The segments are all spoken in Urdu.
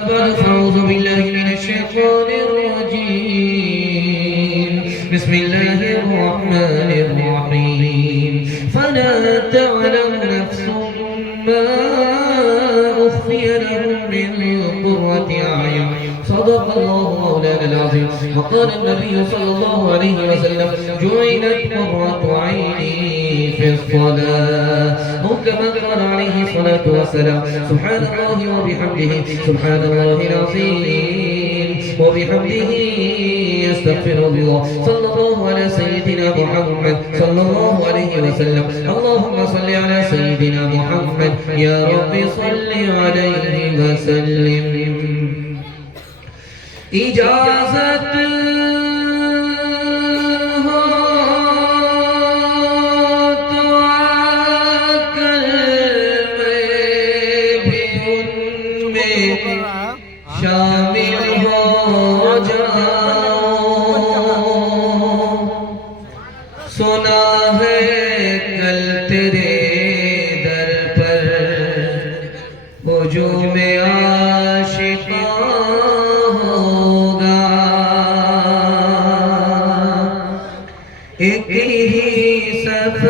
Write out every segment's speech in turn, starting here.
بعد فأعوذ بالله من الشيطان الرجيم بسم الله الرحمن الرحيم فلا تعلم نفس ما أخفي لهم من قرة أعين صدق الله مولانا العظيم. وقال النبي صلى الله عليه وسلم جعلت قرة عيني في الصلاة أو كما قال عليه الصلاة والسلام. سبحان الله وبحمده سبحان الله العظيم وبحمده استغفر الله. صلى الله على سيدنا محمد صلى الله عليه وسلم. اللهم صل على سيدنا محمد يا رب صل عليه وسلم. اجازت شامل ہو جاؤں سنا ہے کل تیرے در پر ہجوم عاشقاں ہوگا. ایک ہی صف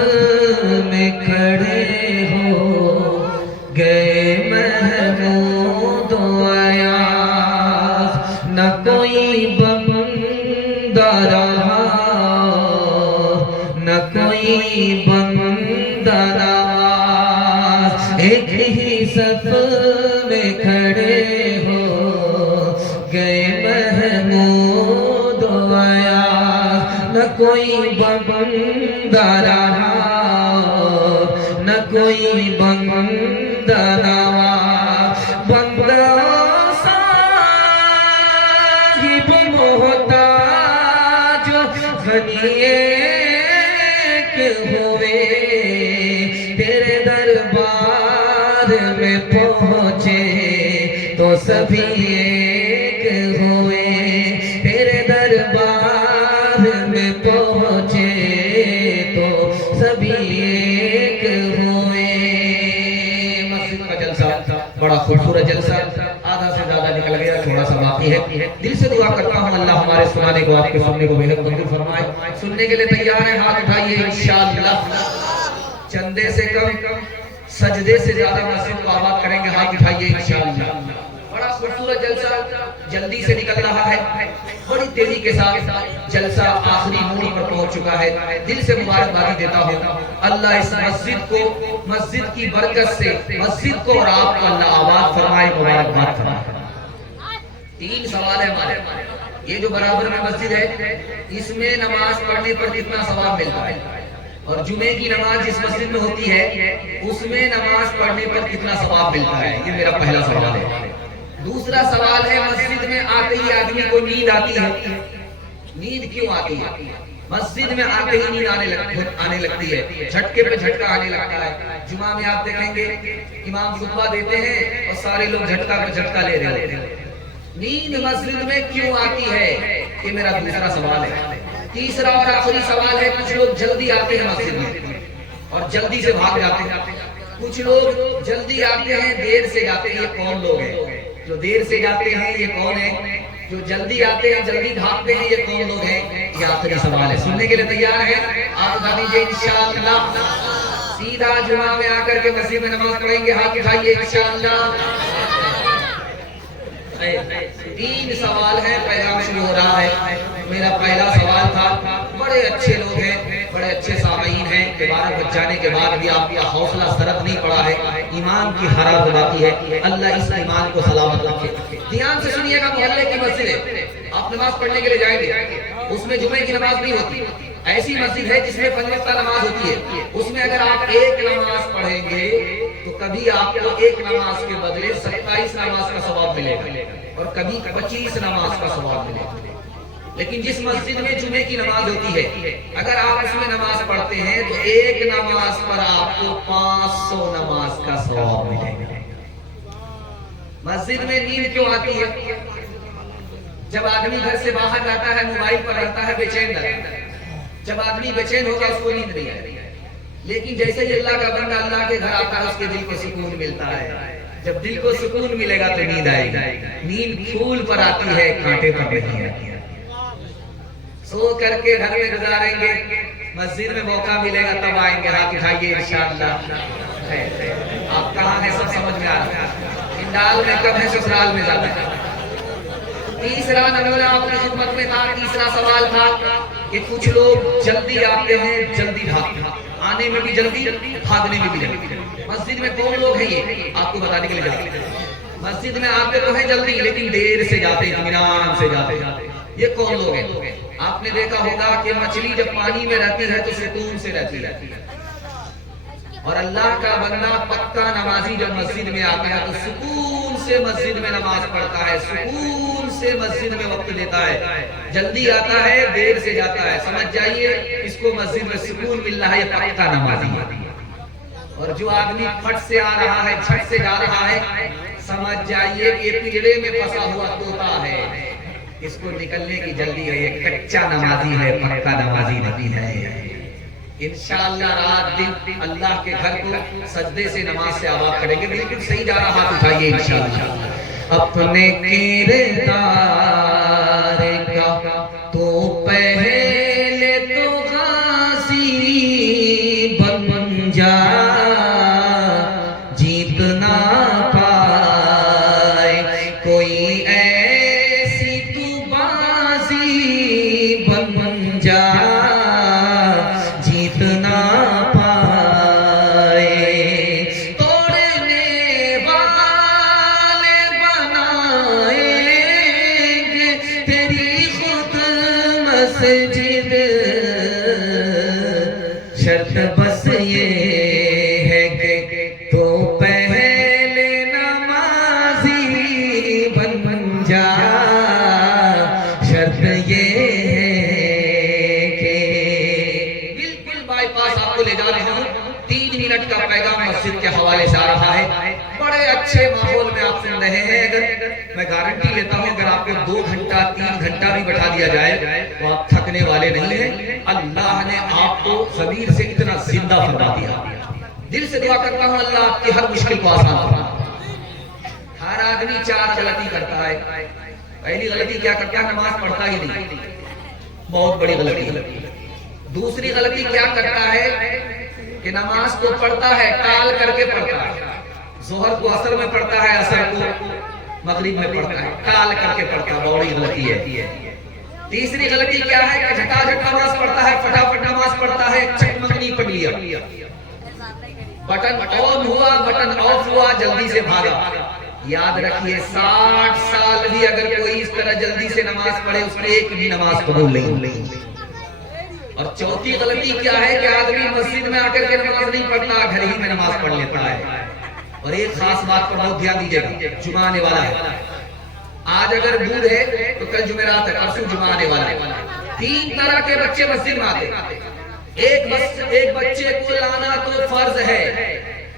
میں کھڑے ہو گئے محمود نہ کوئی بندہ رہا نہ کوئی بندہ رہا. ایک ہی صف میں کھڑے ہو گئے محمود آیاز. نہ کوئی بندہ رہا نہ کوئی بندہ رہا. بندہ محتاج غنی ایک ہوئے تیرے دربار میں پہنچے تو سبھی ایک ہوئے. تیرے دربار میں پہنچے تو سبھی ایک ہوئے. مسجد کا جلسہ بڑا خوبصورت جلسہ آدھا سے زیادہ نکل گیا, تھوڑا سا باقی ہے. دل سے دعا کرتا ہوں اللہ ہمارے سنانے کو آپ کے سننے کو بہت منظور فرمائے. سننے کے لیے تیار ہیں؟ ہاتھ اٹھائیے انشاءاللہ. چندے سے کم سجدے سے زیادہ مسجد کو آباد کریں گے. ہاتھ اٹھائیے انشاءاللہ. بڑا خوبصورت جلسہ جلدی سے نکل رہا ہے, بڑی تیزی کے ساتھ جلسہ آخری موڑ پر پہنچ چکا ہے. دل سے مبارکبادی دیتا ہوں اللہ اس مسجد کو, مسجد کی برکت سے مسجد کو اور آپ کو اللہ آباد فرمائے, مبارکباد فرمائے. 3 سوال ہے ہمارے. یہ جو برابر میں مسجد ہے اس میں نماز پڑھنے پر کتنا ثواب ملتا ہے, اور جمعے کی نماز جس مسجد میں ہوتی ہے اس میں نماز پڑھنے پر کتنا ثواب ملتا ہے. یہ میرا پہلا سوال ہے. دوسرا سوال ہے مسجد میں آتے ہی آدمی کو نیند آتی ہے, نیند کیوں آتی ہے؟ مسجد میں آتے ہی نیند آنے لگتی ہے, جھٹکے پہ جھٹکا آنے لگتا ہے. جمعہ میں آپ دیکھیں گے امام خطبہ دیتے ہیں اور سارے لوگ جھٹکا پہ جھٹکا لے رہے ہوتے ہیں. نیند مسجد میں کیوں آتی ہے؟ یہ میرا دوسرا سوال ہے. تیسرا اور آخری سوال ہے, کچھ لوگ جلدی آتے ہیں مسجد میں اور جلدی سے بھاگ جاتے ہیں. کچھ لوگ جلدی آتے ہیں دیر سے جاتے ہیں. یہ کون لوگ ہیں جو دیر سے جاتے ہیں؟ یہ کون ہے جو جلدی آتے ہیں جلدی بھاگتے ہیں؟ یہ کون لوگ ہیں؟ یہ آخری سوال ہے. سننے کے لیے تیار ہیں؟ آپ بتا دیجیے انشاءاللہ. سیدھا جمعہ میں آ کر کے مسجد میں نماز پڑھیں گے. ہاتھ اٹھائیے انشاءاللہ. 3 سوال ہیں. پیغام شروع ہو رہا ہے. میرا پہلا سوال تھا, بڑے اچھے لوگ ہیں, بڑے اچھے سامعین ہیں, 12 بج جانے کے بعد بھی آپ کا حوصلہ سرد نہیں پڑا ہے. ایمان کی حرارت باقی ہے. اللہ اس ایمان کو سلامت رکھے. دھیان سے سنیے گا. محلے کی مسجد ہے, آپ نماز پڑھنے کے لیے جائیں گے, اس میں جمعے کی نماز نہیں ہوتی. ایسی مسجد ہے جس میں 5 وقتہ نماز ہوتی ہے, اس میں اگر آپ ایک نماز پڑھیں گے تو کبھی آپ کو ایک نماز کے بدلے 27 نماز کا ثواب ملے گا اور کبھی 25 نماز کا ثواب ملے گا. لیکن جس مسجد میں جمعے کی نماز ہوتی ہے اگر آپ اس میں نماز پڑھتے ہیں تو ایک نماز پر آپ کو 500 نماز کا ثواب ملے گا. مسجد میں نیند کیوں آتی ہے؟ جب آدمی گھر سے باہر رہتا ہے موبائل پر رہتا ہے بے چین رہتا ہے. جب آدمی بے چین ہوگا اس کو نیند نہیں آتی. لیکن جیسے ہی اللہ کا بندہ اللہ کے گھر آتا ہے اس کے دل کو سکون ملتا ہے. جب دل کو سکون ملے گا تو نیند آئے گی. نیند پھول پر آتی ہے, کانٹے پر نہیں آتی. سو کر کے گھر میں گزاریں گے, مسجد میں موقع ملے گا تب آئیں گے. ہاتھ اٹھائیے انشاءاللہ. آپ کہاں ہیں سب سمجھ میں آ رہا ہے. انڈال میں کب ہے, سسرال میں زیادہ ہے. تیسرا نمونہ آپ کی خدمت میں تھا, تیسرا سوال تھا کہ کچھ لوگ جلدی آتے ہیں جلدی بھاگتے ہیں, آنے میں بھی جلدی بھاگنے میں بھی جلدی. مسجد میں کون لوگ ہیں یہ آپ کو بتانے کے لیے جاتے ہیں. مسجد میں آتے تو ہیں جلدی لیکن دیر سے جاتے ہیں, اطمینان سے جاتے ہیں. یہ کون لوگ ہیں؟ آپ نے دیکھا ہوگا کہ مچھلی جب پانی میں رہتی ہے تو سکون سے رہتی ہے, اور اللہ کا بندہ پکا نمازی جب مسجد میں آتا ہے تو سکون سے مسجد میں نماز پڑھتا ہے, سکون سے مسجد میں وقت دیتا ہے. جلدی آتا ہے دیر سے جاتا ہے. سمجھ جائیے اس کو مسجد میں سکون مل رہا ہے, یہ پکا نمازی ہے. اور جو آدمی پھٹ سے آ رہا ہے, جھٹ سے جا رہا ہے, سمجھ جائیے کہ یہ پنجرے میں پھنسا ہوا طوطا ہے, اس کو نکلنے کی جلدی ہے. یہ کچا نمازی ہے, پکا نمازی نہیں ہے. انشاءاللہ رات دن اللہ کے گھر کو سجدے سے نماز سے آباد کریں گے. بالکل صحیح جا رہا, ہاتھ اٹھائیے انشاءاللہ. اپنے کردار کا تو پہلے تو غازی بن جا, جیت نہ پائے کوئی ایسی تو بازی بن جا, شرط بس یہ ہے کہ تو پہلے نمازی بن جا. شرط یہ ہے کہ بالکل بائی پاس آپ کو لے جا رہا ہوں. 3 منٹ کا پیغام مسجد کے حوالے سے آ رہا ہے. بڑے اچھے ماحول میں آپ سن رہے ہیں. اگر میں گارنٹی لیتا ہوں اگر آپ کو 2 گھنٹہ 3 گھنٹہ بھی بٹھا دیا جائے تو آپ تھکنے والے نہیں ہیں. اللہ نے آپ کو ضمیر سے اتنا زندہ فرما دیا. دل سے دعا کرتا ہوں اللہ آپ کی ہر مشکل کو آسان فرمائے. ہر آدمی 4 غلطی کرتا ہے. پہلی غلطی کیا کرتا ہے, نماز پڑھتا ہی نہیں, بہت بڑی غلطی. دوسری غلطی کیا کرتا ہے کہ نماز کو پڑھتا ہے ٹال کر کے پڑھتا ہے. ظہر کو عصر میں پڑھتا ہے, عصر کو مغرب میں پڑھتا ہے, ٹال کر کے پڑھتا ہے. بڑی غلطی ہے. تیسری غلطی کیا ہے کہ جھٹا جھٹا نماز پڑھتا ہے, فٹافٹ نماز پڑھتا ہے, چکمکنی پڑھ لیا, بٹن آن ہوا بٹن آف ہوا, جلدی سے بھاگا. یاد رکھیے 60 سال بھی اگر کوئی اس طرح جلدی سے نماز پڑھے اس میں ایک بھی نماز قبول نہیں. اور چوتھی غلطی کیا ہے کہ آدمی مسجد میں آ کر کے نماز نہیں پڑھتا, گھر ہی میں نماز پڑھ لیتا ہے. اور ایک خاص بات پر بہت دھیان دیجیے گا, جمعہ آنے والا ہے. آج اگر بدھ ہے تو کل جمعرات ہے, پرسوں جمعہ آنے والا ہے. 3 طرح کے بچے مسجد میں آتے. ایک بچے کو لانا تو فرض ہے,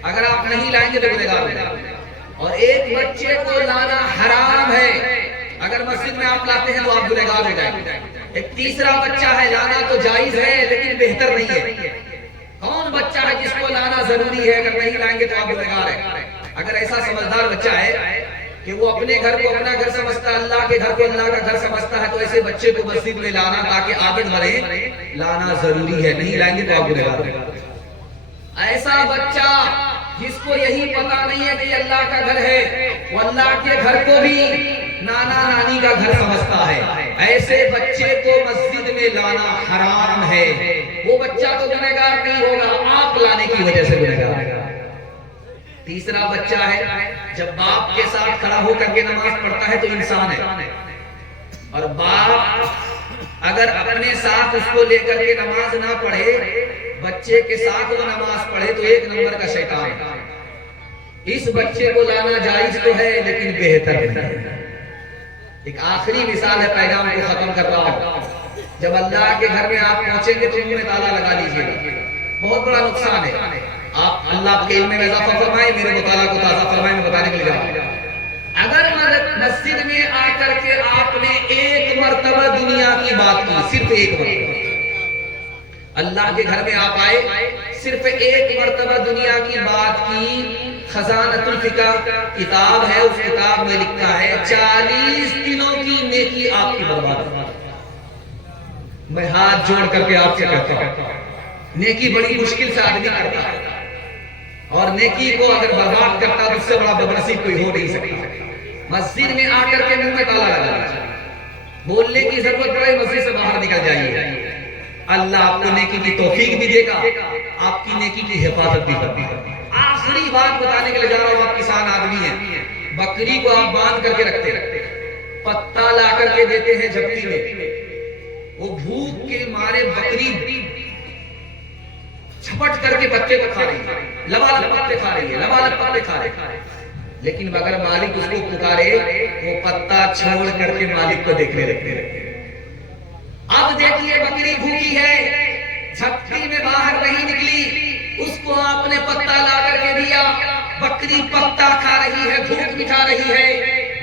اگر آپ نہیں لائیں گے تو گنہگار ہو جائیں گے. اور ایک بچے کو لانا حرام ہے, اگر مسجد میں آپ لاتے ہیں تو آپ گنہگار ہو جائیں گے. ایک تیسرا بچہ ہے, لانا تو جائز ہے لیکن بہتر نہیں ہے. کون بچہ ہے جس کو لانا ضروری ہے, اگر نہیں لائیں گے تو آپ گنہگار ہیں. اگر ایسا سمجھدار بچہ ہے کہ وہ اپنے گھر کو اپنا گھر سمجھتا ہے, اللہ کے گھر کو اللہ کا گھر سمجھتا ہے, تو ایسے بچے کو مسجد میں لانا تاکہ عادت بنے, لانا ضروری ہے. نہیں لائیں گے تو آپ گنہگار ہیں. ایسا بچہ جس کو یہی پتا نہیں ہے کہ اللہ کا گھر ہے, وہ اللہ کے گھر کو بھی نانا نانی کا گھر سمجھتا ہے, ایسے بچے کو مسجد میں لانا حرام ہے. وہ بچہ تو گنہگار نہیں ہوگا, آپ لانے کی وجہ سے گنہگار ہے. تیسرا بچہ ہے جب باپ کے ساتھ کھڑا ہو کر کے نماز پڑھتا ہے تو انسان ہے, اور باپ اگر اپنے ساتھ اس کو لے کر کے نماز نہ پڑھے, بچے کے ساتھ وہ نماز پڑھے تو 1 نمبر کا شیطان ہے. اس بچے کو لانا جائز تو ہے لیکن بہتر نہیں. ایک آخری مثال ہے, پیغام کو ختم کر رہا ہوں. جب اللہ کے گھر میں آپ پہنچیں گے تو ان میں تالا لگا لیجئے گا, بہت بڑا نقصان ہے. آپ اللہ کے علم میں اضافہ فرمائیں, میرے مطالعہ کو تازہ فرمائیں, میں بتانے کے لیے جاؤں. اگر مسجد میں آ کر کے آپ نے 1 مرتبہ دنیا کی بات کی, صرف 1 مرتبہ, اللہ کے گھر میں آپ آئے, صرف 1 مرتبہ دنیا کی بات کی, خزانۃ الفقہ کتاب ہے، اس کتاب میں لکھا ہے 40 دنوں کی نیکی آپ کی برباد ہے۔ میں ہاتھ جوڑ کر کے آپ سے کہتا ہوں، نیکی بڑی مشکل سے آدمی کرتا ہے، اور نیکی کو اگر برباد کرتا تو اس سے بڑا بدنصیب کوئی ہو نہیں سکتا۔ مسجد میں آ کر کے منہ میں تالا لگا، بولنے کی ضرورت پڑے مسجد سے باہر نکل جائیے، اللہ آپ کو نیکی کی توفیق بھی دے گا، آپ کی نیکی کی حفاظت بھی کرے گا۔ آخری بات بتانے کے لیے جا رہا ہوں، آپ کسان آدمی ہیں، بکری کو آپ باندھ کر کے رکھتے، پتا لا کر کے دیتے ہیں جھپٹی میں، وہ بھوک کے مارے بکری چھپٹ کر کے پتے کو کھا رہی ہے، لبالب پتے کھا رہی ہے، لبالب پتے کھا رہی ہے، لیکن اگر مالک اس کو پکارے وہ پتا چھوڑ کر کے مالک کو دیکھنے لگتے ہیں۔ اب دیکھیے بکری بھوکی ہے، جھپٹی میں باہر نہیں نکلی، اس کو آپ نے پتا لا کر کے دیا، بکری پتا کھا رہی ہے، بھوک مٹا رہی ہے،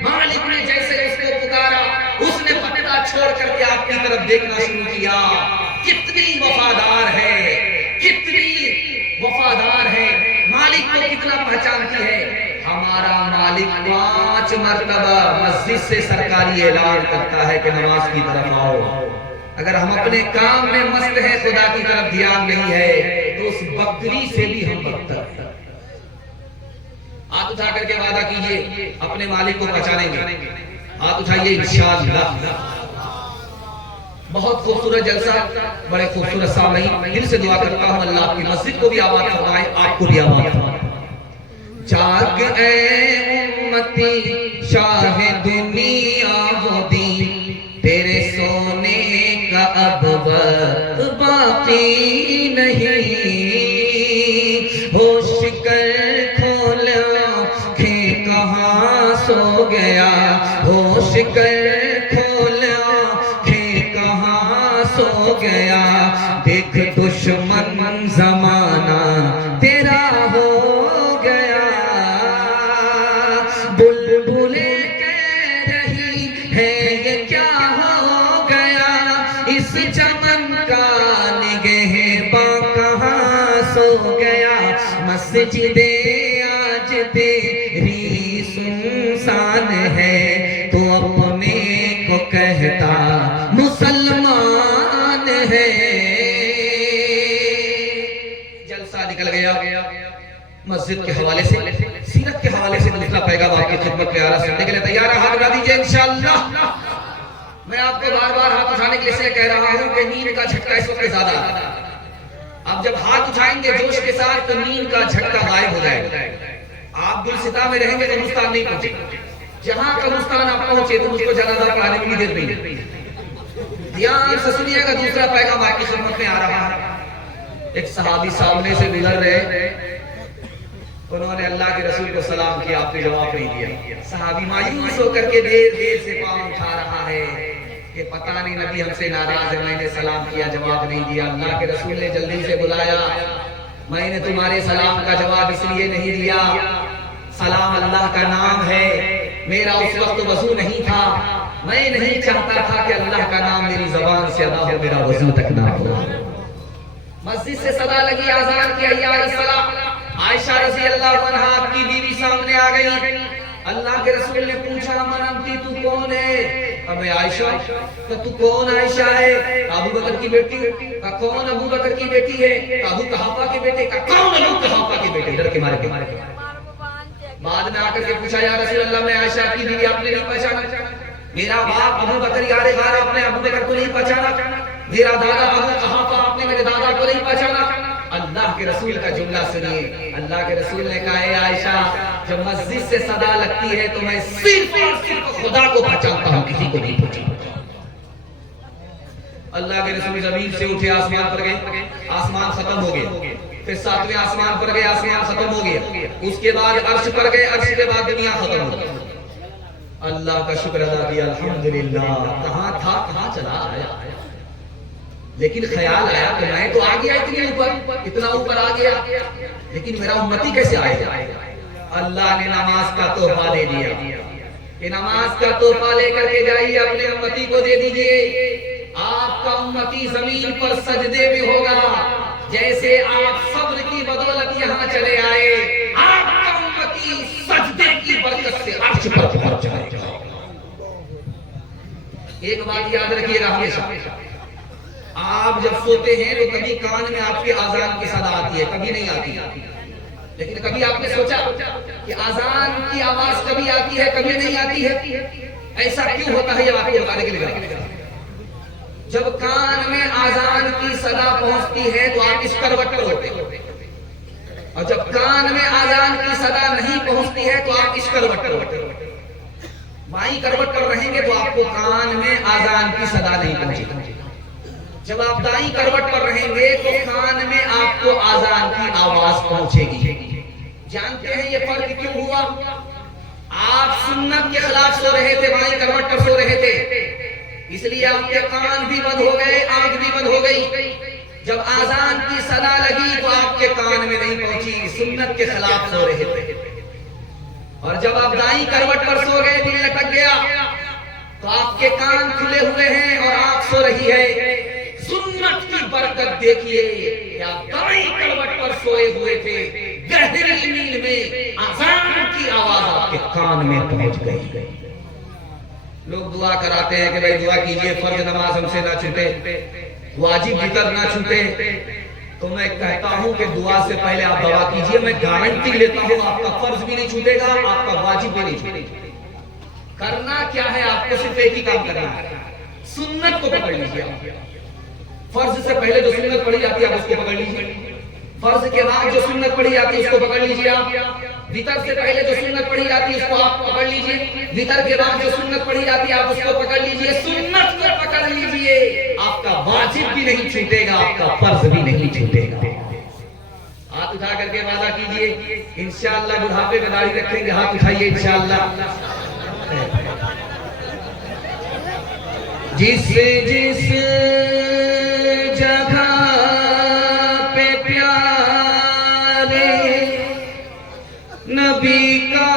مالک نے جیسے اس کو پکارا اس نے پتا چھوڑ کر کے آپ کی طرف دیکھنا شروع کیا۔ کتنی وفادار ہے، کتنی وفادار ہے، مالک کو کتنا پہچانتی ہے۔ ہمارا مالک 5 مرتبہ مسجد سے سرکاری اعلان کرتا ہے کہ نماز کی طرف آؤ۔ اگر ہم اپنے کام میں مست ہیں، خدا کی طرف دھیان نہیں ہے، تو اس بکری سے بھی ہم بدتر ہیں۔ ہاتھ اٹھا کر کے وعدہ کیجئے اپنے مالک کو پہچانیں گے، ہاتھ اٹھائیے انشاءاللہ۔ بہت خوبصورت جلسہ، بڑے خوبصورت سامعین، دل سے دعا کرتا ہوں اللہ آپ کی مسجد کو بھی آباد فرمائے، آپ کو بھی آباد فرمائے۔ جاگ اے امتی شاہ دنیا وہ دین، تیرے سونے کا اب وقت باقی نہیں، ہوش کر کھول آنکھیں کہاں سو گیا، ہوش کر کھول آنکھیں کہاں سو گیا، دیکھ دشمن زمانہ تیرا ہو گیا، بلبلیں کہہ رہی ہے یہ کیا ہو گیا، اس چمن کا نگہباں کہاں سو گیا، مسجدیں آج تیری سنسان ہے، تو اپنے کو کہتا مسلمان ہے۔ جلسہ نکل گیا، مسجد کے حوالے سے، سیرت کے حوالے سے دوسرا پیغام آپ کی خدمت میں آ رہا، سننے کے لیے تیار ہے؟ ہاتھ اٹھا دیجئے انشاءاللہ۔ میں آپ کو بار بار ہاتھ اٹھانے کے لیے کہہ رہا ہوں کہ نیند کا جھٹکا اس وقت زیادہ ہے۔ اب جب ہاتھ اٹھائیں گے جوش کے ساتھ تو نیند کا جھٹکا غائب ہو جائے گا۔ آپ گلستہ میں رہیں گے تو ہندوستان نہیں پہنچے، جہاں کا ہندوستان آپ پہنچے تو مجھ کو جنازہ پڑھانے کی دیر نہیں۔ دھیان سے سنیے گا، دوسرا پیغام آپ کی خدمت میں آ رہا ہے۔ ایک صحابی سامنے سے گزر رہے، انہوں نے اللہ کے رسول کو سلام کیا، آپ نے جواب نہیں دیا۔ صحابی مایوس ہو کر کے دیر دیر سے پاؤں اٹھا رہا ہے کہ پتہ نہیں نبی ہم سے ناراض ہے، میں نے سلام کیا جواب نہیں دیا۔ اللہ کے رسول نے جلدی سے بلایا، میں نے تمہارے سلام کا جواب اس لیے نہیں دیا، سلام اللہ کا نام ہے، میرا اس وقت وضو نہیں تھا، میں نہیں چاہتا تھا کہ اللہ کا نام میری زبان سے ادا ہو، میرا وضو تک نہ ہو۔ مسجد سے صدا لگی آذان کی، حی علی الصلاۃ۔ عائشہ رضی اللہ عنہا آپ کی بیوی سامنے آ گئی، اللہ کے رسول نے پوچھا من انتی، تو کون ہے؟ اب عائشہ کہ تو کون عائشہ ہے؟ ابو بکر کی بیٹی۔ کہ کون ابو بکر کی بیٹی ہے؟ ابو قحافہ کے بیٹے۔ کہ کون ابو قحافہ کے بیٹے؟ ڈر کے مارے کے بعد میں آ کر کے پوچھا یا رسول اللہ میں عائشہ کی بیوی، آپ نے نہیں پہچانا؟ میرا باپ ابو بکر یار غار، آپ نے ابو بکر کو نہیں پہچانا؟ میرا دادا ابو قحافہ، آپ نے میرے دادا کو نہیں پہچانا؟ اللہ کے رسول کا جملہ سنیے، اللہ کے رسول نے کہا ہے عائشہ جب مسجد سے صدا لگتی ہے تو میں صرف اور صرف خدا کو پہچانتا ہوں، کسی کو نہیں پہچانتا۔ اللہ کے رسول زمین سے اٹھے، آسمان پر گئے، آسمان ختم ہو گئے، پھر 7ویں آسمان پر گئے، آسمان ختم ہو گیا، اس کے بعد عرش پر گئے، عرش کے بعد دنیا ختم ہو گئی۔ اللہ کا شکر ادا کیا، الحمدللہ۔ کہاں تھا، کہاں چلا آیا، لیکن خیال آیا کہ میں تو آ گیا اتنی اوپر، اتنا اوپر آ گیا، لیکن میرا امتی کیسے آئے گا؟ اللہ نے نماز کا تحفہ دے دیا کہ نماز کا تحفہ لے کر کے جائیے، اپنے امتی کو دے دیجئے، آپ کا امتی زمین پر سجدے میں ہوگا، جیسے آپ صبر کی بدولت یہاں چلے آئے، آپ کا کبھی سجدے کی برکت سے عرش پر پہنچ جائے گا۔ ایک بات یاد رکھیے گا ہمیشہ، آپ جب سوتے ہیں تو کبھی کان میں آپ کے اذان کی صدا آتی ہے، کبھی نہیں آتی، لیکن کبھی آپ نے سوچا کہ اذان کی آواز کبھی آتی ہے کبھی نہیں آتی ہے؟ ایسا کیوں ہوتا ہے یہ آپ کو بتانے کے لیے۔ جب کان میں اذان کی صدا پہنچتی ہے تو آپ اس کروٹ پر ہوتے ہیں، اور جب کان میں اذان کی صدا نہیں پہنچتی ہے تو آپ اس کروٹ پر ہوتے ہیں۔ بائیں کروٹ پر رہیں گے تو آپ کو کان میں اذان کی صدا نہیں پہنچے گی، جب آپ دائیں کروٹ پر رہیں گے تو کان میں آپ کو اذان کی آواز پہنچے گی۔ جانتے ہیں یہ فرق کیوں ہوا؟ آپ سنت کے خلاف سو رہے تھے، بائیں کروٹ پر سو رہے تھے، اس لیے آپ کے کان بھی بند ہو گئے، آنکھ بھی بند ہو گئی۔ جب اذان کی صدا لگی تو آپ کے کان میں نہیں پہنچی، سنت کے خلاف سو رہے تھے۔ اور جب آپ دائیں کروٹ پر سو گئے، دل لٹک گیا، تو آپ کے کان کھلے ہوئے ہیں اور آنکھ سو رہی ہے۔ سنت کی برکت دیکھیے کہ آپ دائیں کروٹ پر سوئے ہوئے تھے، گہری نیند میں اذان کی آواز آپ کے کان میں پہنچ گئی۔ لوگ دعا کراتے ہیں کہ بھائی دعا کیجئے فرض نماز ہم سے نہ چھوٹے، واجب وتر نہ چھوٹے، تو میں کہتا ہوں کہ دعا سے پہلے آپ دعا کیجئے، میں گارنٹی لیتا ہوں آپ کا فرض بھی نہیں چھوٹے گا، آپ کا واجب بھی نہیں چھوٹے گا۔ کرنا کیا ہے؟ آپ کو صرف ایک ہی کام کرنا ہے، سنت کو پکڑ لیجئے۔ فرض سے پہلے جو سنت پڑھی جاتی ہے آپ اس کو پکڑ لیجئے، فرض کے بعد جو سنت پڑھی جاتی ہے اس کو پکڑ لیجئے آپ، وتر سے پہلے جو سنت پڑھی جاتی ہے اس کو آپ پکڑ لیجئے، وتر کے بعد جو سنت پڑھی جاتی ہے آپ اس کو پکڑ لیجئے، سنت کو پکڑ لیجئے، آپ کا واجب بھی نہیں چھوٹے گا، آپ کا فرض بھی نہیں چھوٹے گا۔ ہاتھ اٹھا کر کے وعدہ کیجئے انشاءاللہ بڑھاپے میں داڑھی رکھیں گے، ہاتھ اٹھائیے انشاءاللہ۔ جس جس جگہ پہ پیارے نبی کا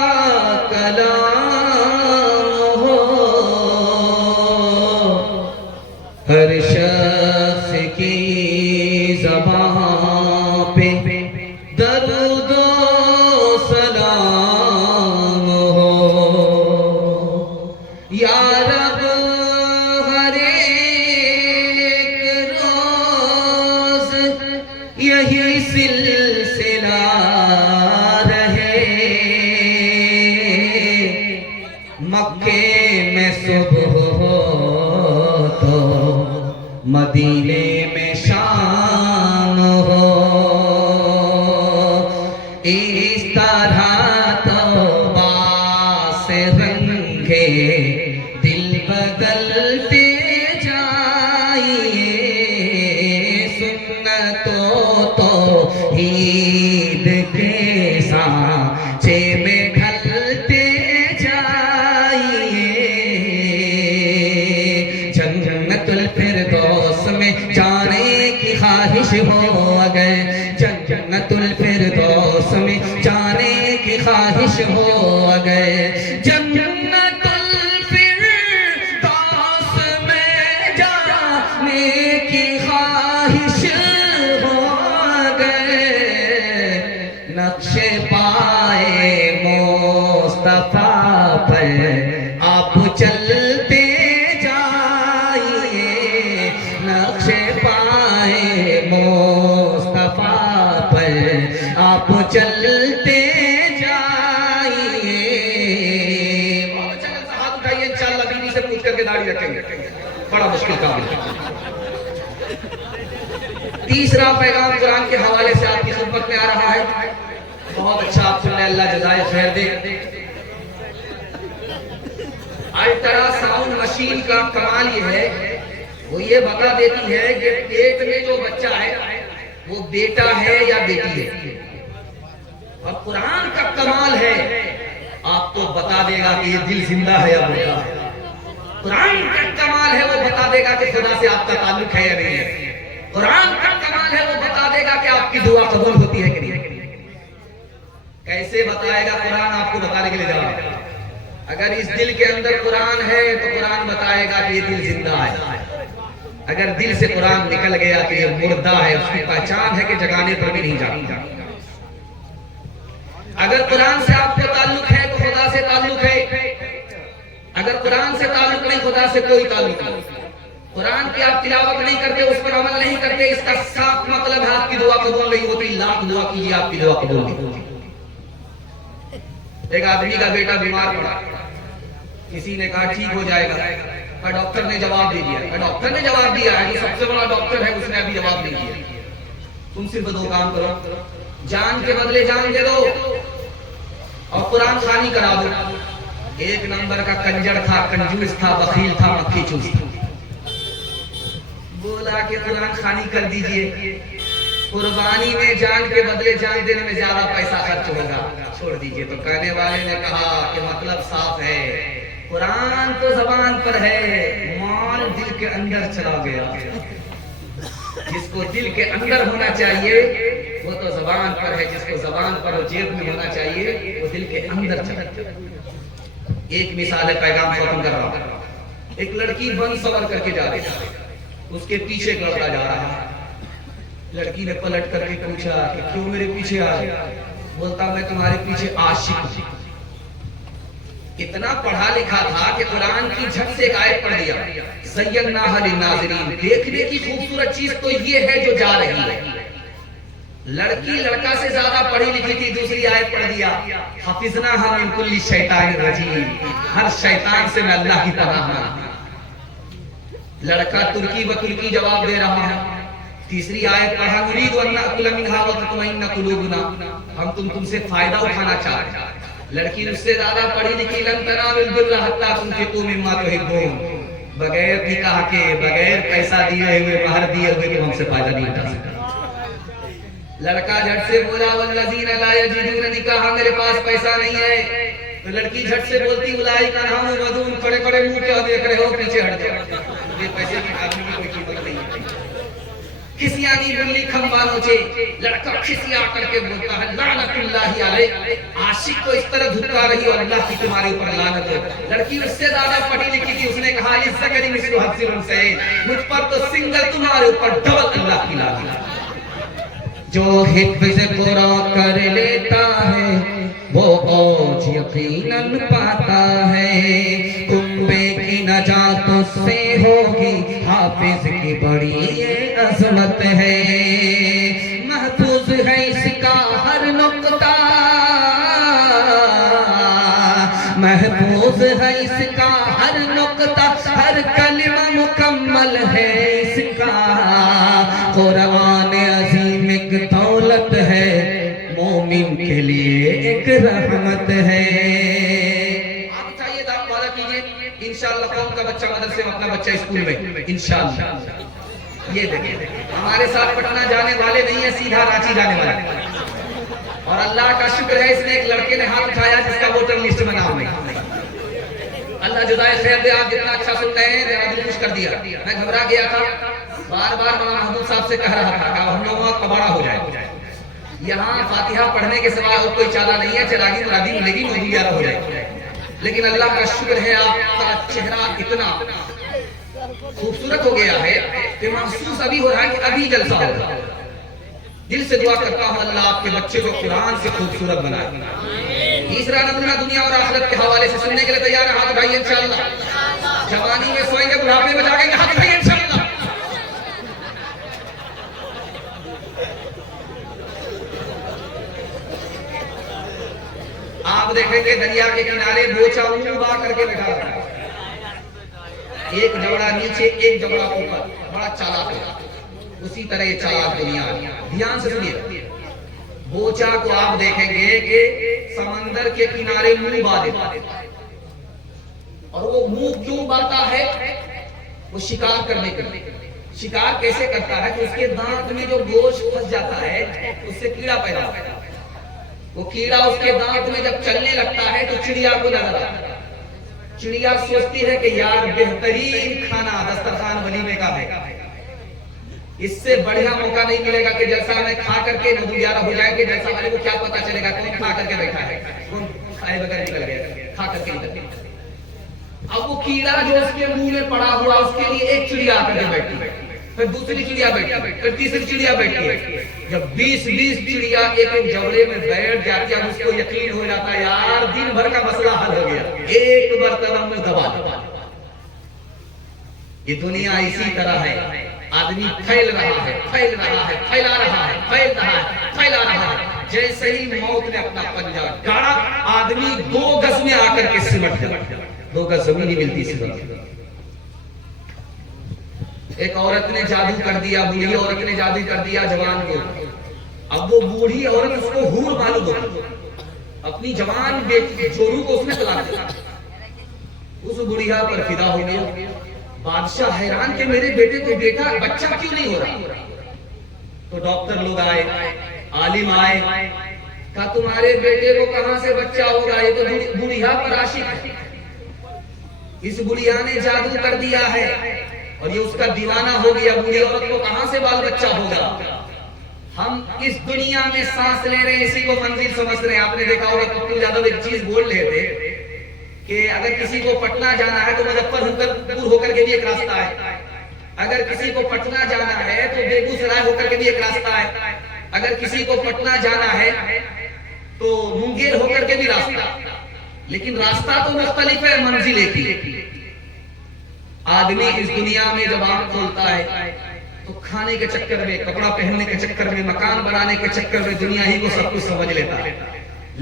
کلام ہو، ہر شخص کی زبان پہ درود و سلام ہو، یا رب ہر ایک روز یہی سلسلہ رہے، مکے میں صبح ہو تو مدینے میں شام ہو، اس طرح تو باس رنگے دل بدلتے جائیے، سنتوں تو عید کے سانچے میں ڈھلتے جائیے، جنت الفردوس میں جانے کی خواہش ہو اگر، جنت الفردوس میں جانے کی خواہش ہو اگر، جنت الفردوس میں جانے کی خواہش ہو اگر، نقش پائے مصطفیٰ پر آپ چلتے جائیے، نقش پائے مصطفیٰ پر آپ چلتے جائیے۔ بہت اچھا لگتا، ہاتھ اٹھائیے انشاءاللہ، بیوی سے پوچھ کر کے داڑھی رکھیں گے، بڑا مشکل کام ہے۔ تیسرا پیغام قرآن کے حوالے سے آپ کی خدمت میں آ رہا ہے، بہت اچھا آپ سن لیں، اللہ جزائے خیر دے۔ الٹرا ساؤنڈ مشین کا کمال یہ ہے، وہ یہ بتا دیتی ہے کہ پیٹ میں جو بچہ ہے وہ بیٹا ہے یا بیٹی ہے، اور قرآن کا کمال ہے آپ کو بتا دے گا کہ یہ دل زندہ ہے یا مردہ ہے، قرآن کا کمال ہے وہ بتا دے گا کہ خدا سے آپ کا تعلق ہے یا نہیں ہے، قرآن کا کمال ہے وہ بتا دے گا کہ آپ کی دعا قبول ہوتی ہے کہ نہیں۔ کیسے بتائے گا قرآن؟ آپ کو بتانے کے لیے جا رہا ہے، اگر اس دل کے اندر قرآن ہے تو قرآن بتائے گا کہ یہ دل زندہ ہے، اگر دل سے قرآن نکل گیا کہ یہ مردہ ہے، اس کی پہچان ہے کہ جگانے پر بھی نہیں جاتا۔ اگر قرآن سے آپ کا تعلق ہے تو خدا سے تعلق ہے، اگر قرآن سے تعلق نہیں خدا سے کوئی تعلق نہیں۔ قرآن کی آپ تلاوت نہیں کرتے، اس پر عمل نہیں کرتے، اس کا صاف مطلب ہے آپ کی دعا قبول نہیں ہوتی۔ لاکھ دعا کیجیے آپ کی دعا قبول نہیں ہوتی۔ ایک آدمی کا بیٹا بیمار پڑا، کسی نے کہا ٹھیک ہو جائے گا، اور ڈاکٹر نے جواب دے دیا، ڈاکٹر نے جواب دیا ہے، یہ سب سے بڑا ڈاکٹر ہے، اس نے ابھی جواب نہیں دیا۔ تم صرف دو کام کرو، جان کے بدلے جان دے دو اور قرآن خوانی کرا دو۔ ایک نمبر کا کنجر تھا، کنجوس تھا، بخیل تھا، مکھی چوس تھا۔ بولا کہ قرآن خوانی کر دیجئے، قربانی میں جان کے بدلے جان دینے میں زیادہ پیسہ خرچ ہوگا، چھوڑ دیجئے۔ تو کہنے والے نے کہا کہ مطلب صاف ہے، قرآن تو زبان پر ہے، مال دل کے اندر چلا گیا۔ جس کو دل کے اندر ہونا چاہیے وہ تو زبان پر ہے، جس کو زبان پر اور جیب میں ہونا چاہیے وہ دل کے اندر چلا گیا۔ ایک مثال ہے، پیغام ختم کر رہا ہوں۔ ایک لڑکی بن سور کر کے جا رہی ہے، اس کے پیچھے ایک لڑکا جا رہا ہے۔ لڑکی نے پلٹ کر کے پوچھا کہ کیوں میرے پیچھے آئے؟ بولتا میں تمہارے پیچھے عاشق ہوں۔ اتنا پڑھا لکھا تھا کہ قرآن کی جھٹ سے ایک آیت پڑھ دیا، زیناھا للناظرین، دیکھنے کی خوبصورت چیز تو یہ ہے جو جا رہی ہے۔ لڑکی لڑکا سے زیادہ پڑھی لکھی تھی، دوسری آیت پڑھ دیا، حفظناھا من کل شیطان رجیم، ہر شیطان سے میں اللہ کی پناہ مانگتا ہوں۔ لڑکا ترکی و ترکی جواب دے رہا ہے۔ تیسری آیت پڑھا، نرید ان ناکل منھا وتطمئن قلوبنا، ہم تم سے فائدہ اٹھانا چاہتے ہیں۔ لڑکی اس سے زیادہ پڑھی لکھی، لن تنالوا البر حتی تنفقوا مما تحبون، بغیر نکاح کے، بغیر پیسہ دیے ہوئے، مہر دیے ہوئے کہ ہم سے فائدہ نہیں اٹھا سکتا۔ لڑکا جھٹ سے بولا والذین لا یجدون نکاحا، میرے پاس پیسہ نہیں ہے۔ تو لڑکی جھٹ سے بولتی اولئک عنہم معرضون، کھڑے کھڑے منہ کیا دیکھ رہے ہو، پیچھے ہٹ جاؤ، یہ پیسے کی آدمی کی کوئی قیمت نہیں ہے۔ کھسیانی بلی کھمبا نوچے، لڑکا کھسیا کر کے بولتا ہے لعنت اللہ علیہ، عاشق کو اس طرح دھتکا رہی اور اللہ کی تمہارے اوپر لعنت ہو۔ لڑکی اس سے زیادہ پڑھی لکھی تھی، اس نے کہا للذکر مثل حظ الانثیین، مجھ پر تو سنگل، تمہارے اوپر ڈبل اللہ کی لعنت۔ جو حفظ قرآن کر لیتا ہے وہ اوج یقیناً پاتا ہے، کنبے کی نجات اس سے ہوگی، حافظ کی بڑی یہ عظمت ہے، محفوظ ہے اس کا ہر نقطہ، محفوظ ہے اس کا ہر نقطہ، ہر کلمہ مکمل ہے اس کا، قرآن عظیم ایک دولت ہے، مومن کے لیے ایک رحمت ہے۔ آپ چاہیے دعوت والا کیجئے، انشاءاللہ قوم کا بچہ مدرسے میں، اپنا بچہ اسکول میں، انشاءاللہ۔ یہ دیکھیں ہمارے ساتھ پٹنہ جانے والے نہیں ہیں، سیدھا رانچی جانے والے، اور اللہ کا شکر ہے اس میں ایک لڑکے نے ہاتھ اٹھایا جس کا ووٹر لسٹ میں نام نہیں۔ اللہ جزائے خیر دے، آپ جتنا اچھا سنتے ہیں، ذرا دل خوش کر دیا۔ میں گھبرا گیا تھا، بار بار مولانا محمود صاحب سے کہہ رہا تھا کہ ہم لوگوں کا کباڑا ہو جائے، یہاں فاتحہ پڑھنے کے سوا اور کوئی چالہ نہیں ہے، چراغی مرادی ملے گی، نوری گیارہ ہو جائے۔ لیکن اللہ کا شکر ہے آپ کا چہرہ اتنا خوبصورت ہو گیا ہے کہ محسوس ابھی ہو رہا ہے کہ ابھی جلسہ ہوگا۔ دل سے دعا کرتا ہوں اللہ آپ کے بچے کو قرآن سے خوبصورت بنائے۔ تیسرا نمونہ دنیا اور آخرت کے حوالے سے سننے کے لیے تیار ہے؟ ہاتھ اٹھائیے انشاءاللہ۔ جوانی میں سوئیں گے، بڑھاپے میں جاگیں گے، ہاتھ اٹھائیے انشاءاللہ۔ آپ دیکھیں گے دریا کے کنارے بوچا اونبا کر کے بیٹھا رہا ہے، ایک جوڑا نیچے ایک جوڑا اوپر، بڑا چالاک ہے۔ اسی طرح یہ چالاک دنیا ہے، دھیان سے سنیے۔ بوچا کو آپ دیکھیں گے کہ سمندر کے کنارے منہ با دیتا ہے، اور وہ منہ کیوں باتا ہے؟ وہ شکار کرنے کے لیے۔ شکار کیسے کرتا ہے کہ اس کے دانت میں جو گوشت پھنس جاتا ہے اس سے کیڑا پیدا ہوتا ہے، وہ کیڑا اس کے دانت میں جب چلنے لگتا ہے تو چڑیا کو نظر آتا ہے۔ چڑیا سوچتی ہے کہ یار بہترین کھانا دسترخوان ولیمے کا ہے، اس سے بڑھیا موقع نہیں ملے گا کہ جیسا میں کھا کر کے 9-11 ہو جائے کہ جیسا والے کو کیا پتا چلے گا کون کھا کر کے بیٹھا ہے، کون کھائے بغیر نکل گیا، کھا کر کے نکل گیا۔ اب وہ کیڑا جو اس کے منہ میں پڑا ہوا، اس کے لیے ایک چڑیا آ کر کے بیٹھی ہے، پھر دوسری چڑیا بیٹھتی، پھر تیسری چڑیا بیٹھتی ہے. جب 20 چڑیا ایک جوڑے میں بیٹھ جاتی ہے، اس کو یقین ہو جاتا ہے یار دن بھر کا مسئلہ حل ہو گیا، ایک مرتبہ میں دبا دیا. یہ دنیا اسی طرح ہے، آدمی پھیل رہا ہے، پھیل رہا ہے، پھیلا رہا ہے، پھیل رہا ہے، پھیلا رہا ہے. جیسے ہی موت نے اپنا پنجہ گاڑا، آدمی 2 گز میں آ کر کے سمٹ گیا. 2 گز زمین ہی ملتی سمٹ. ایک عورت نے جادو کر دیا، بوڑھی عورت نے جادو کر دیا جوان کو. اب وہ بوڑھی عورت اس کو حور معلوم ہوگی، اپنی جوان بیٹی جورو کو اس نے طلاق دیا. اس بڑھیا پر فدا ہو گیا. بادشاہ حیران کہ میرے بیٹے کو بیٹا بچہ کیوں نہیں ہو رہا. تو ڈاکٹر لوگ آئے، عالم آئے، کہا تمہارے بیٹے کو کہاں سے بچہ ہوگا، یہ تو بڑھیا پر عاشق ہے، اس بڑھیا نے جادو کر دیا ہے اور یہ اس کا دیوانہ ہو گیا، بوڑھی عورت کو کہاں سے بال بچہ ہوگا. ہم اس دنیا میں سانس لے رہے ہیں، اسی کو منزل سمجھ رہے ہیں. آپ نے دیکھا ہوگا کپل یادو ایک چیز بول رہے تھے کہ اگر کسی کو پٹنہ جانا ہے تو مظفر ہو کر کے بھی ایک راستہ ہے، اگر کسی کو پٹنہ جانا ہے تو بیگوسرائے ہو کر کے بھی ایک راستہ ہے، اگر کسی کو پٹنہ جانا ہے تو منگیر ہو کر کے بھی راستہ. لیکن راستہ تو مختلف ہے، منزل ایک ہی. آدمی اس دنیا میں جب آنکھ کھولتا ہے تو کھانے کے چکر میں، کپڑا پہننے کے چکر میں، مکان بنانے کے چکر میں دنیا ہی کو سب کچھ سمجھ لیتا ہے.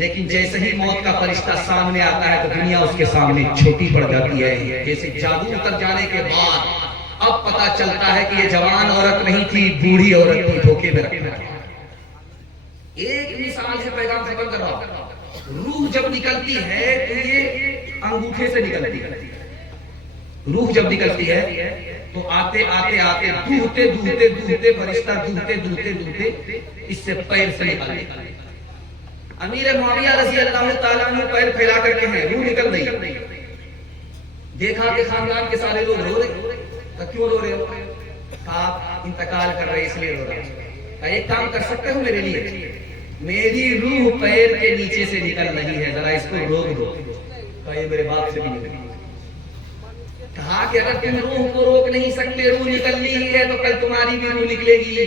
لیکن جیسے ہی موت کا فرشتہ سامنے آتا ہے تو دنیا اس کے سامنے چھوٹی پڑ جاتی ہے. جیسے جادو اتر جانے کے بعد اب پتا چلتا ہے کہ یہ جوان عورت نہیں تھی، بوڑھی عورت تھی، دھوکے میں رکھا. ایک مثال سے پیغام ختم کر رہا ہوں. روح جب نکلتی ہے تو یہ انگوٹھے سے نکلتی ہے. روح جب نکلتی ہے تو آتے آتے آتے دھوتے دھوتے دھوتے فرشتہ دھوتے دھوتے دھوتے اس سے پیر سے نکالتے. امیر معاویہ رضی اللہ تعالیٰ عنہ پیر پھیلا کر کے ہیں، روح نکل رہی. دیکھا کہ خاندان کے سارے لوگ رو رہے. کیوں رو رہے ہو؟ آپ انتقال کر رہے اس لیے رو رہے. ایک کام کر سکتے ہو میرے لیے؟ میری روح پیر کے نیچے سے نکل رہی ہے، ذرا اس کو روک دو. یہ میرے باپ سے بھی نہیں. کہا کہ اگر تم روح کو روک نہیں سکتے، روح نکلنی ہی ہے تو کل تمہاری بھی روح نکلے گی.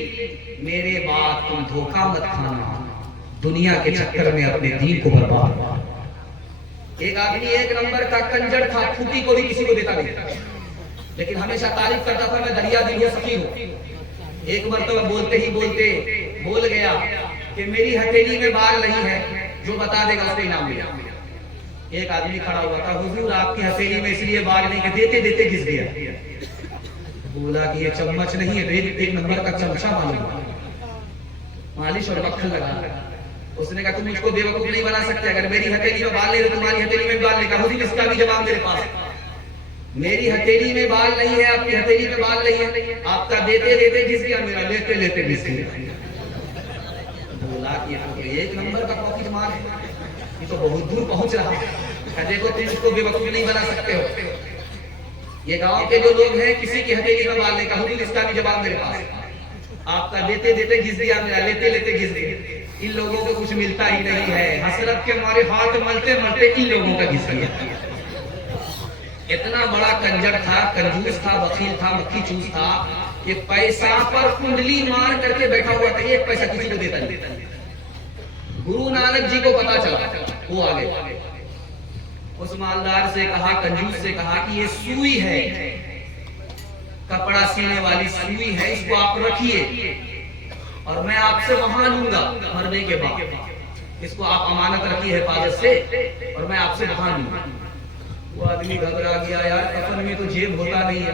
میرے بات تم دھوکہ مت کھانا، دنیا کے چکر میں اپنے دین کو برباد. ایک آدمی 1 نمبر کا کنجر تھا، پھوٹی کو بھی کسی کو دیتا نہیں، لیکن ہمیشہ تعریف کرتا تھا میں دریا دل ہو سکی ہوں. ایک مرتبہ بولتے ہی بولتے بول گیا کہ میری ہتھیلی میں بال نہیں ہے، جو بتا دے گا اس کو انعام ملے گا. ایک آدمی کھڑا ہوا تھا، حضور آپ کی ہتھیلی میں اس لیے بال نہیں کہ دیتے دیتے گھس گیا. بولا کہ یہ چمچ نہیں ہے، 1 نمبر کا چمچہ معلوم، مالش اور مکھن لگا. اس نے کہا تم مجھ کو بے وقوف نہیں بنا سکتے، اگر میری ہتھیلی میں بال نہیں ہے تمہاری ہتھیلی میں بال نہیں. کہا حضور اس کا بھی جواب میرے پاس ہے. میری ہتھیلی میں بال نہیں ہے، آپ کی ہتھیلی میں بال نہیں ہے. آپ کا دیتے دیتے گھس گیا، میرا لیتے لیتے گھس گیا. بولا کہ یہ 1 نمبر کا پاکٹ مال ہے، یہ تو بہت دور پہنچ رہا ہے. دیکھو تم اس کو بے وقوف نہیں بنا سکتے ہو. یہ گاؤں کے جو لوگ ہیں کسی کی ہتھیلی میں بال نہیں. کہا حضور اس کا بھی جواب میرے پاس ہے. آپ کا دیتے دیتے گھس گیا، میرا لیتے لیتے گھس گیا. ان لوگوں کو کچھ ملتا ہی نہیں ہے، حسرت کے مارے ہاتھ ملتے ملتے ان لوگوں کا گھس گیا. اتنا بڑا کنجر تھا، کنجوس تھا، بخیل تھا، مکھی چوس تھا کہ پیسہ پر کنڈلی مار کر کے بیٹھا ہوا تھا، 1 پیسہ کسی کو دیتا نہیں. گرو نانک جی کو پتا چلا، وہ آگے اس مالدار سے کہا، کنجوس سے کہا کہ یہ سوئی ہے، کپڑا سینے والی سوئی ہے، اس کو آپ رکھیے اور میں آپ سے وہاں لوں گا مرنے کے بعد. اس کو آپ امانت رکھیے حفاظت سے اور میں آپ سے وہاں لوں گا. وہ آدمی گھبرا گیا، یار کفن میں تو جیب ہوتا نہیں ہے،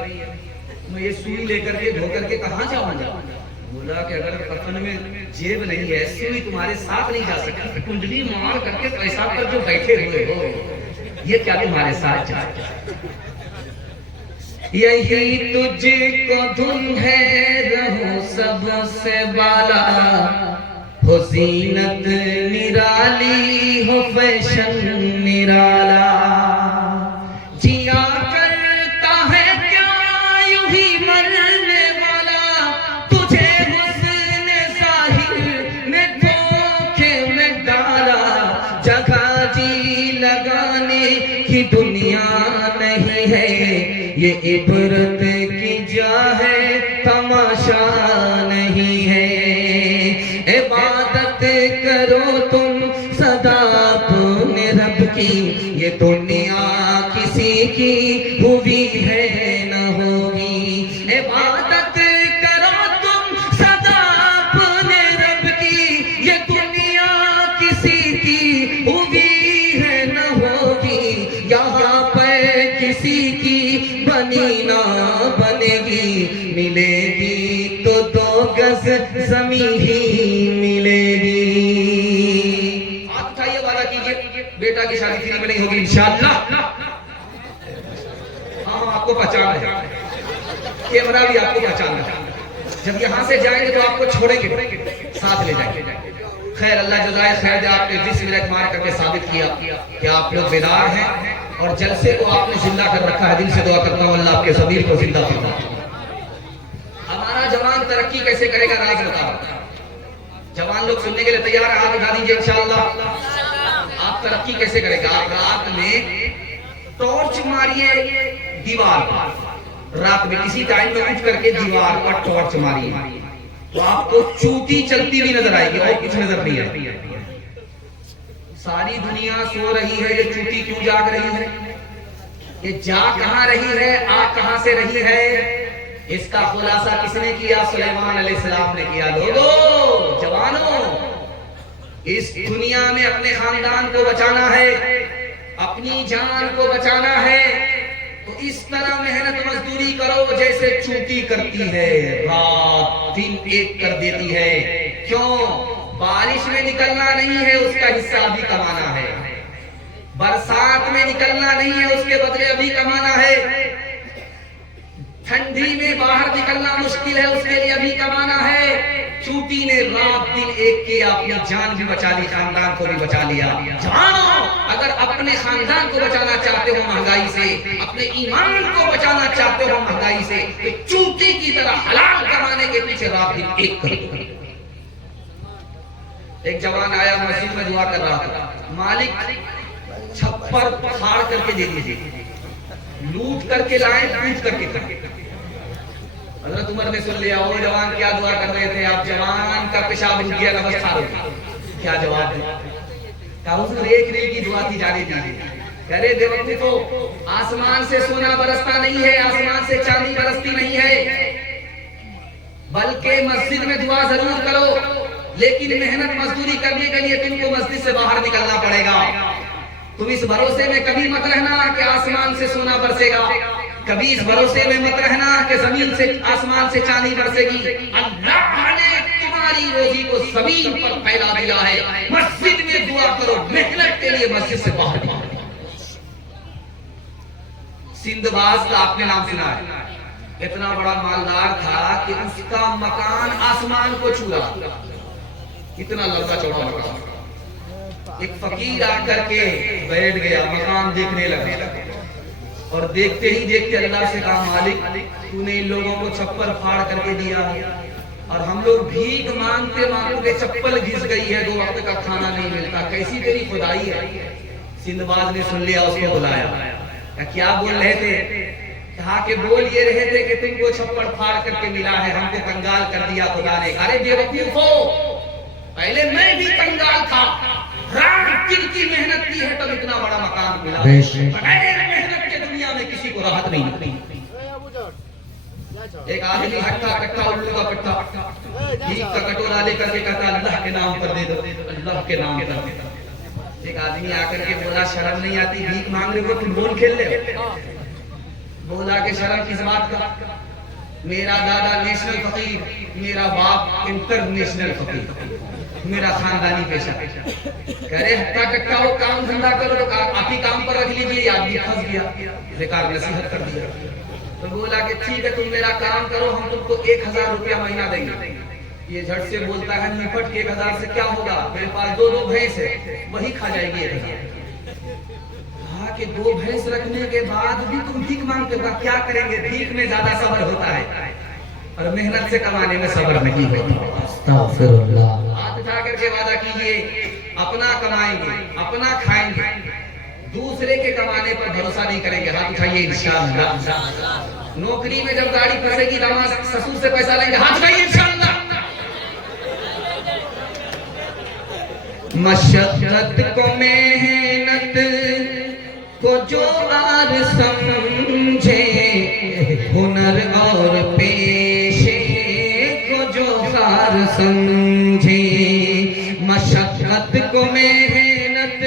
میں یہ سوئی لے کر کے دھو کر کے کہاں جاؤں گا. بولا کہ اگر کفن میں جیب نہیں ہے، سوئی تمہارے ساتھ نہیں جا سکتی، کنڈلی مار کر کے پیسہ پر جو بیٹھے ہوئے ہو یہ کیا تمہارے ساتھ جائے. یہی تجھ کو دھن ہے رہو سب سے بالا، ہو زینت نرالی ہو فیشن نرالا. جیا کرتا ہے کیا یوں ہی مرنے والا، تجھے حسن ظاہر نے دھوکے میں ڈالا. جگہ جی لگانے کی دنیا نہیں ہے، یہ عبرت کی جا ہے تماشا نہیں ہے. عبادت کرو تم سدا اپنے رب کی, یہ دنیا کسی کی ہوئی ہے نہ ہوگی. عبادت کرو تم سدا اپنے رب کی, یہ دنیا کسی کی ہوئی ہے نہ ہوگی. یہاں پر کسی کی بنی نہ بنے گی, ملے گی تو 2 گز زمین ہی ملے گی. ہاتھ اٹھائیے, وعدہ کیجئے بیٹا کی شادی فری میں نہیں ہوگی انشاءاللہ. ہاں آپ کو پہچان ہے, کیمرہ بھی آپ کو پہچان ہے. جب یہاں سے جائیں گے تو آپ کو چھوڑیں گے, ساتھ لے جائیں گے. خیر اللہ جزائے خیر دے, آپ نے جس میں اعتماد کر کے ثابت کیا کہ آپ لوگ بیدار ہیں اور جلسے کو آپ نے زندہ کر رکھا ہے. دل سے دعا کرتا ہوں اللہ آپ کے ضمیر کو زندہ فرمائے. ہمارا جوان ترقی کیسے کرے گا راز بتاؤ. جوان لوگ سننے کے لیے تیار ہیں, ہاتھ اٹھا دیجیے انشاءاللہ. آپ ترقی کیسے کرے گا؟ آپ رات میں ٹارچ ماریے دیوار پر, رات میں کسی ٹائم میں اٹھ کر کے دیوار پر ٹارچ ماریے تو آپ کو چوٹی چلتی ہوئی نظر آئے گی اور کچھ نظر نہیں آئے. ساری دنیا سو رہی ہے, یہ چوٹی کیوں جاگ رہی ہے؟ یہ جا کہاں رہی ہے, آ کہاں سے رہی ہے؟ اس کا خلاصہ کس نے کیا؟ سلیمان علیہ السلام نے کیا. لوگو جوانوں, اس دنیا میں اپنے خاندان کو بچانا ہے, اپنی جان کو بچانا ہے, تو اس طرح محنت مزدوری کرو جیسے چوٹی کرتی ہے, رات دن ایک کر دیتی ہے. کیوں؟ بارش میں نکلنا نہیں ہے, اس کا حصہ بھی کمانا ہے. برسات میں نکلنا نہیں ہے, اس کے بدلے ابھی کمانا ہے. ٹھنڈی میں باہر نکلنا مشکل ہے, اس کے لیے ابھی کمانا ہے. چوٹی نے رات دن ایک کیا, اپنی جان بھی بچا لی, خاندان کو بھی بچا لیا. جانو, اگر اپنے خاندان کو بچانا چاہتے ہو مہنگائی سے, اپنے ایمان کو بچانا چاہتے ہو مہنگائی سے, تو چوٹی کی طرح حلال کمانے کے پیچھے رات دن ایک کرو. ایک جوان آیا, مسجد میں دعا کر رہا تھا, مالک چھپر پھاڑ کر کے دے دیجیے, لوٹ کر کے لائیں, لوٹ کر کے. حضرت عمر نے سن لیا, وہ جوان کیا دعا کر رہے تھے آپ؟ جوان کا پیشاب رک گیا, نمسکار ہو گیا. کیا جواب دیا؟ کہا حضور ایک ریل کی دعا تھی, جانے دیجیے. کہہ رہے دیوبندی تو آسمان سے سونا برستا نہیں ہے, آسمان سے چاندی برستی نہیں ہے, بلکہ مسجد میں دعا ضرور کرو, لیکن محنت مزدوری کرنے کے لیے تم کو مسجد سے باہر نکلنا پڑے گا. تم اس بھروسے میں کبھی مت رہنا کہ آسمان سے سونا برسے گا, کبھی اس بھروسے میں مت رہنا کہ زمین سے آسمان سے چاندی برسے گی. اللہ نے تمہاری روزی کو زمین پر پھیلا دیا ہے. مسجد میں دعا کرو, محنت کے لیے مسجد سے باہر نکلو. سندباز کا آپ نے نام سنا ہے, اتنا بڑا مالدار تھا کہ اس کا مکان آسمان کو چھو رہا, اتنا لمبا چوڑا مکان. ایک فقیر آ کر کے بیٹھ گیا, مکان دیکھنے لگا, اور دیکھتے ہی دیکھتے اللہ سے کہا, مالک تو نے ان لوگوں کو چھپر پھاڑ کر کے دیا, اور ہم لوگ بھیک مانگتے مانگتے چپل گھس گئی ہے, 2 وقت کا کھانا نہیں ملتا, کیسی تیری خدائی ہے؟ سندباز نے سن لیا, اس کو بلایا. کیا بول رہے تھے؟ کہا کہ بول یہ رہے تھے کہ تم کو چھپڑ پھاڑ کر کے ملا ہے, ہم کو کنگال کر دیا خدا نے. ارے بے وقوف ہو, پہلے میں بھی کنگال تھا, رات دن کی محنت کی ہے تب اتنا بڑا مقام ملا. بغیر محنت کے دنیا میں کسی کو راحت نہیں ملتی. ایک آدمی ہٹا کٹا الو کا پٹا, گھی کا کٹورا لے کر کے کہتا اللہ کے نام پر دے دو, اللہ کے نام پر. ایک آدمی آ کر کے بولا, شرم نہیں آتی, بھیک مانگ رہے ہو, فٹ بال کھیل رہے ہو؟ بولا کہ شرم کس بات کا, میرا دادا نیشنل فقیر, میرا باپ انٹرنیشنل فقیر, میرا خاندانی پیشہ. کہہ رہے ہٹا کٹا ہو, کام دھندا کرو, تو آپ ہی کام پر رکھ لیجیے. آدمی پھنس گیا, بیکار نصیحت کر دیا. تو بولا کہ ٹھیک ہے تم میرا کام کرو, ہم تم کو 1000 روپیہ مہینہ دیں گے. یہ جھٹ سے بولتا ہے, نپٹ کے 1000 سے کیا ہوگا, میرے پاس 2 بھینس ہے, وہی کھا جائے گی 1000. کہا کہ 2 بھینس رکھنے کے بعد بھی تم بھیک مانگتے ہو, کیا کریں گے؟ بھیک میں زیادہ صبر ہوتا ہے, اور محنت سے کمانے میں صبر نہیں ہوتا. استغفر اللہ. ہاتھ اٹھا کر کے وعدہ کیجئے, اپنا کمائیں گے, اپنا کھائیں گے, دوسرے کے کمانے پر بھروسہ نہیں کریں گے. ہاتھ اٹھائیے انشاءاللہ. نوکری میں جب گاڑی پھنسے گی داماد سسور سے پیسہ لیں گے ہاتھ اٹھائیے انشاءاللہ. مشقت کو محنت کو جو آر سمجھے, ہنر اور پیشے کو جو خار سمجھے. مشقت کو محنت